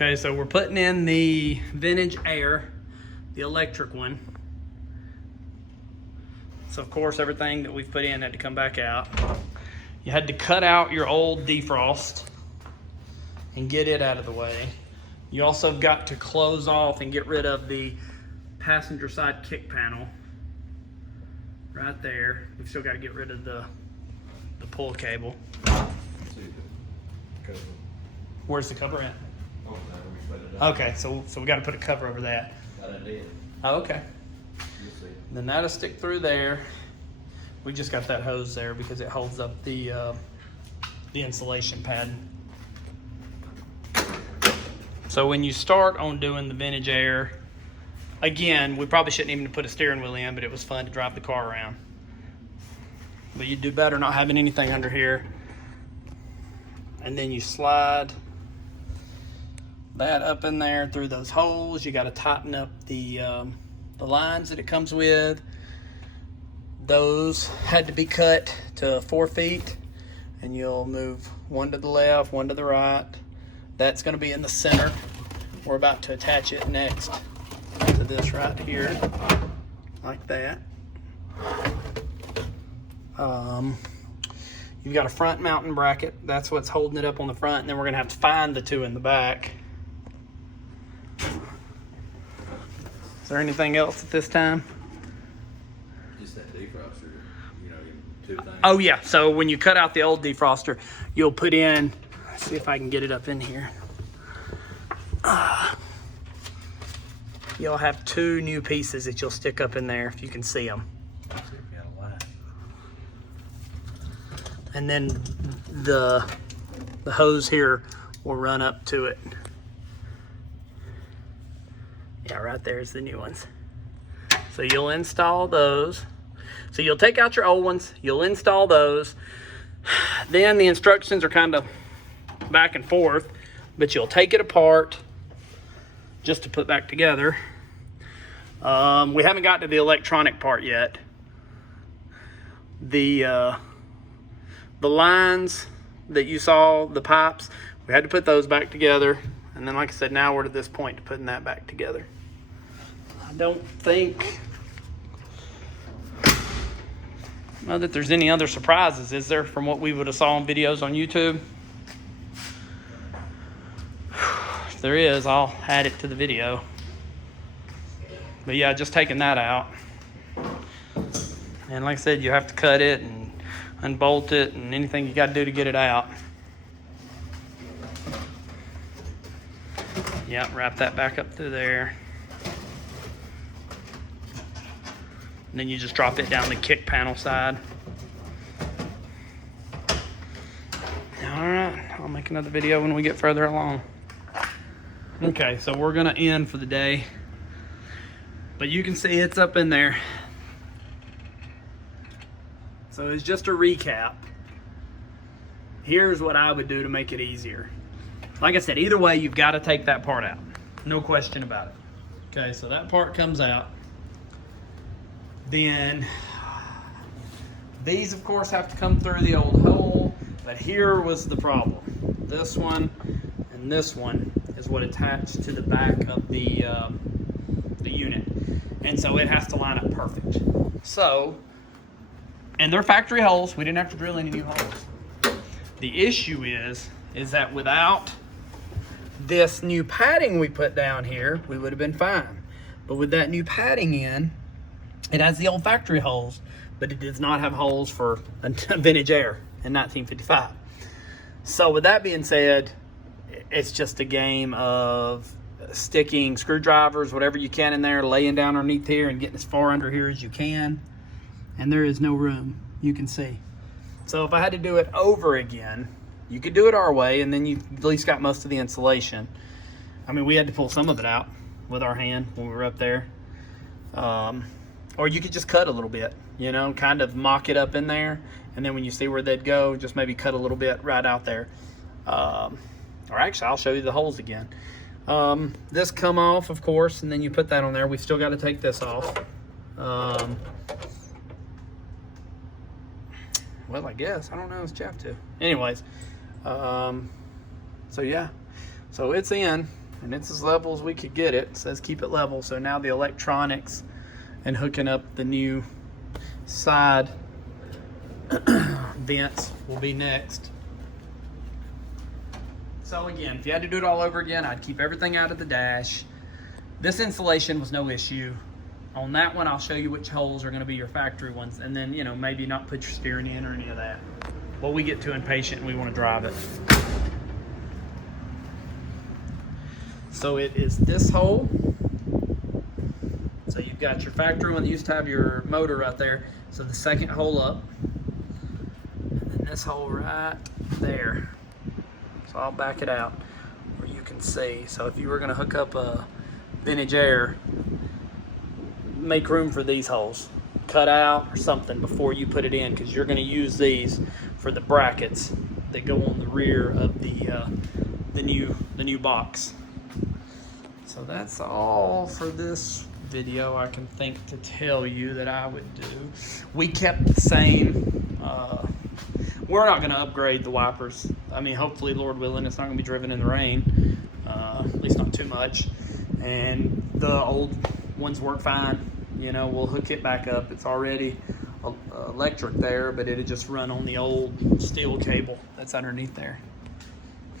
Okay, so we're putting in the vintage air, the electric one. So of course everything that we've put in had to come back out. You had to cut out your old defrost and get it out of the way. You also got to close off and get rid of the passenger side kick panel right there. We've still got to get rid of the pull cable. Where's the cover at? Okay, so we got to put a cover over that. That I did. Oh, okay. You'll see. Then that'll stick through there. We just got that hose there because it holds up the insulation pad. So when you start on doing the vintage air, again, we probably shouldn't even put a steering wheel in, but it was fun to drive the car around. But you do better not having anything under here. And then you slide that up in there through those holes. You got to tighten up the lines that it comes with. Those had to be cut to 4 feet, and you'll move one to the left, one to the right. That's going to be in the center. We're about to attach it next to this right here, like that. You've got a front mounting bracket. That's what's holding it up on the front, and then we're going to have to find the two in the back. Is there anything else at this time? Just that defroster, you know, two things. Oh yeah, so when you cut out the old defroster, you'll put in, let's see if I can get it up in here. You'll have two new pieces that you'll stick up in there if you can see them. Let's see if we got a line. And then the hose here will run up to it. Yeah, right there is the new ones. So you'll install those. So you'll take out your old ones, you'll install those. Then the instructions are kind of back and forth, but you'll take it apart just to put back together. We haven't got to the electronic part yet. The lines that you saw, the pipes, we had to put those back together. And then, like I said, now we're to this point to putting that back together. I don't think that there's any other surprises, is there, from what we would have saw in videos on YouTube? If there is, I'll add it to the video. But yeah, just taking that out. And like I said, you have to cut it and unbolt it and anything you got to do to get it out. Yeah, wrap that back up through there. And then you just drop it down the kick panel side. All right, I'll make another video when we get further along. Okay, so we're gonna end for the day. But you can see it's up in there. So it's just a recap. Here's what I would do to make it easier. Like I said, either way, you've got to take that part out. No question about it. Okay, so that part comes out. Then these, of course, have to come through the old hole. But here was the problem. This one and this one is what attached to the back of the unit. And so it has to line up perfect. So, and they're factory holes. We didn't have to drill any new holes. The issue is that without this new padding we put down here, we would have been fine. But with that new padding in, it has the old factory holes, but it does not have holes for a vintage air in 1955. So with that being said, it's just a game of sticking screwdrivers, whatever you can in there, laying down underneath here and getting as far under here as you can. And there is no room, you can see. So if I had to do it over again, you could do it our way, and then you've at least got most of the insulation. I mean, we had to pull some of it out with our hand when we were up there. Or you could just cut a little bit, you know, kind of mock it up in there. And then when you see where they'd go, just maybe cut a little bit right out there. Or actually, I'll show you the holes again. This come off, of course, and then you put that on there. We've still got to take this off. Well, I guess. I don't know. It's Jeff too. Anyways. So, yeah. So, it's in. and it's as level as we could get it. It says keep it level. So now the electronics and hooking up the new side vents will be next. So again, if you had to do it all over again, I'd keep everything out of the dash. This insulation was no issue. On that one, I'll show you which holes are going to be your factory ones, and then, you know, maybe not put your steering in or any of that. But we get too impatient and we want to drive it. So it is this hole. So you've got your factory one that used to have your motor right there. So the second hole up, and then this hole right there. So I'll back it out where you can see. So if you were going to hook up a vintage air, make room for these holes. Cut out or something before you put it in, because you're going to use these for the brackets that go on the rear of the new box. So that's all for this video I can think to tell you that I would do. We kept the same. We're not going to upgrade the wipers. I mean, hopefully, Lord willing, it's not going to be driven in the rain, at least not too much. And the old ones work fine. You know, we'll hook it back up. It's already electric there, but it'll just run on the old steel cable that's underneath there.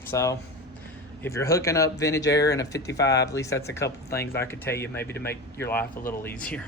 So if you're hooking up vintage air in a 55, at least that's a couple things I could tell you maybe to make your life a little easier.